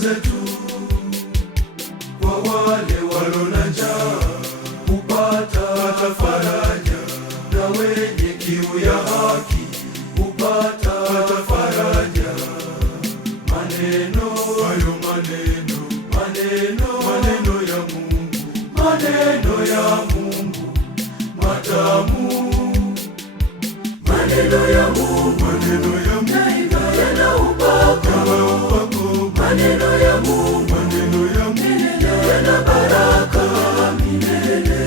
zetu kwa wale walona njaa hupata faraja, na wenye kiu ya haki hupata faraja. Maneno hayo maneno ya Mungu, maneno ya Mungu matamu, maneno ya Mungu yana upako, maneno ya Mungu yana baraka milele,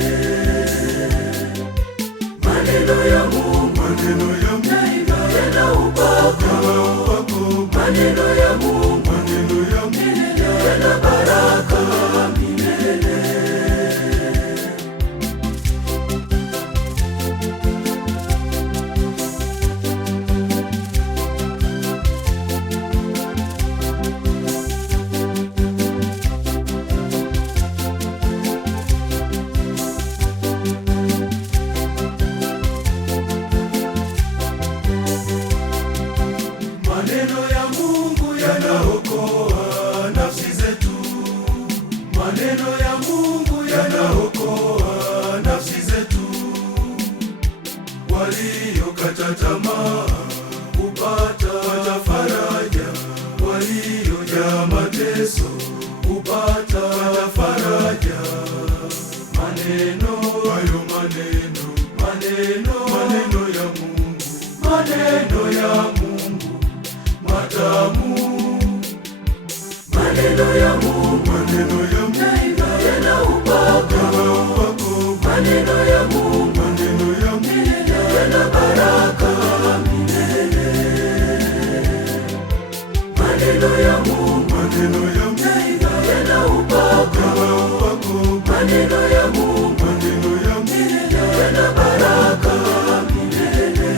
maneno ya Mungu yana upako, maneno ya Mungu yana baraka milele. Maneno ya Mungu yanaokoa nafsi zetu, maneno ya Mungu yanaokoa nafsi zetu. Waliokata tamaa hupata faraja, waliojaa mateso hupata faraja. Maneno hayo maneno ya Mungu, maneno ya Mungu matamu, maneno ya Mungu yana upako, maneno ya Mungu yana baraka milele, maneno ya Mungu yana upako, maneno ya Mungu yana baraka milele.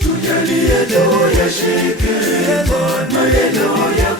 Tujalie leo yashike maneno ya